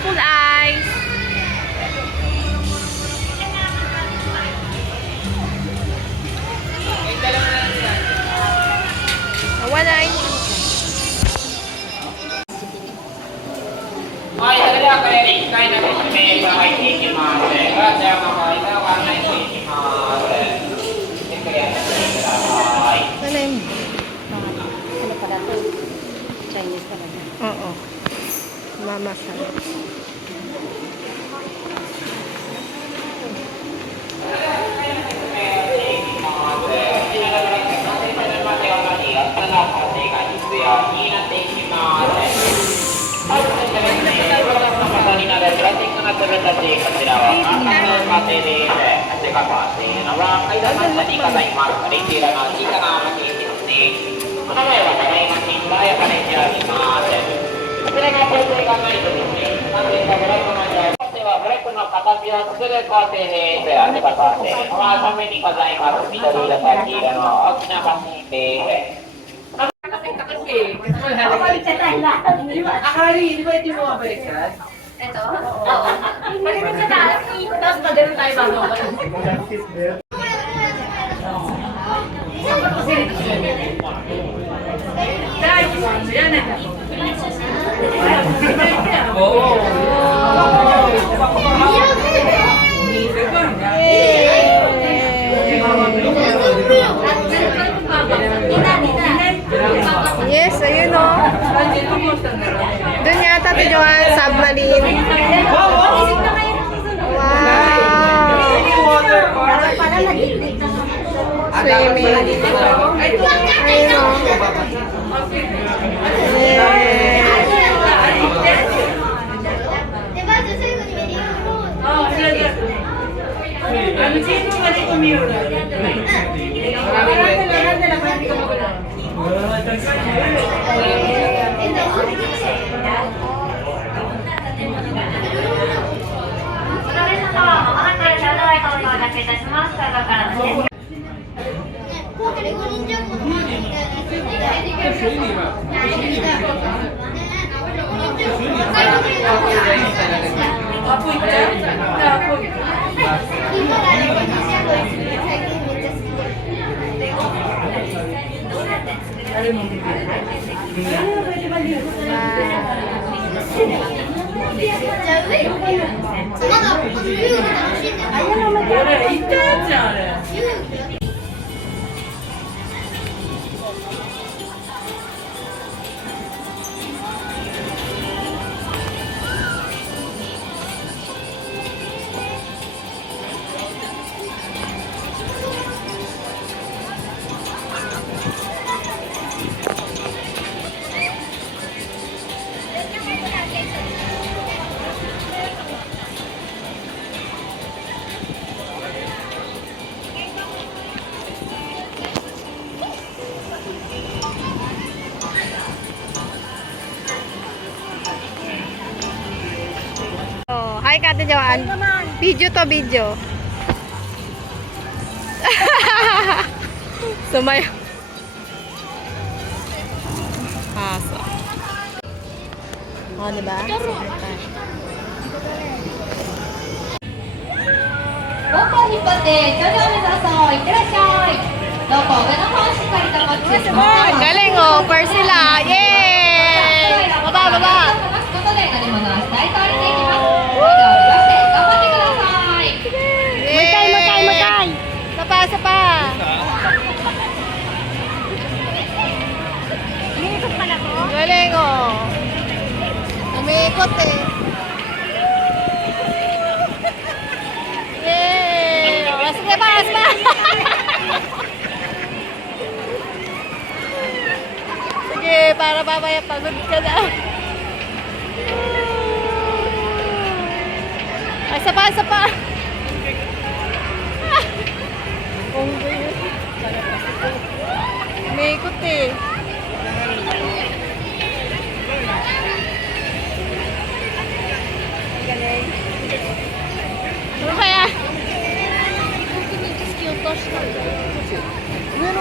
beautiful eyes. Nawala yun. はい、それではこれで1回の説明が入っていきます。じゃあ、まあ、板をご案内していきます。ゆっくりやってください。Ano yun? Ano pala to? Chinese talaga. Oo. Mama san. Akari, di ba ito yung mga baliktad? Ito? Oo. Malimit sa taas, tapos magaling tayo bago. Yan eh. Oo. Yes, ayun o. Doon yata ito yung submarine. Wow! Swimming. Ayun o. Oh, hi Kate Joanne. Video to video. Sumayo. Aso. Oh, diba? どこ引っ張って徐々に目指そう。いってらっしゃい。どこ上の方しっかりとこっちです。 Ang galing oh. First sila. Yay! Baba, baba. ことで乗り物は下へ倒れていきます。それでは目指して頑張ってください。 Yay! Sapa, sapa. Galing oh. Umiikot eh. Yay! Sige pa, sige. Sige, para mamaya pagod ka na. Ay, sapa, sapa. Umiikot eh. Ano kaya? 上の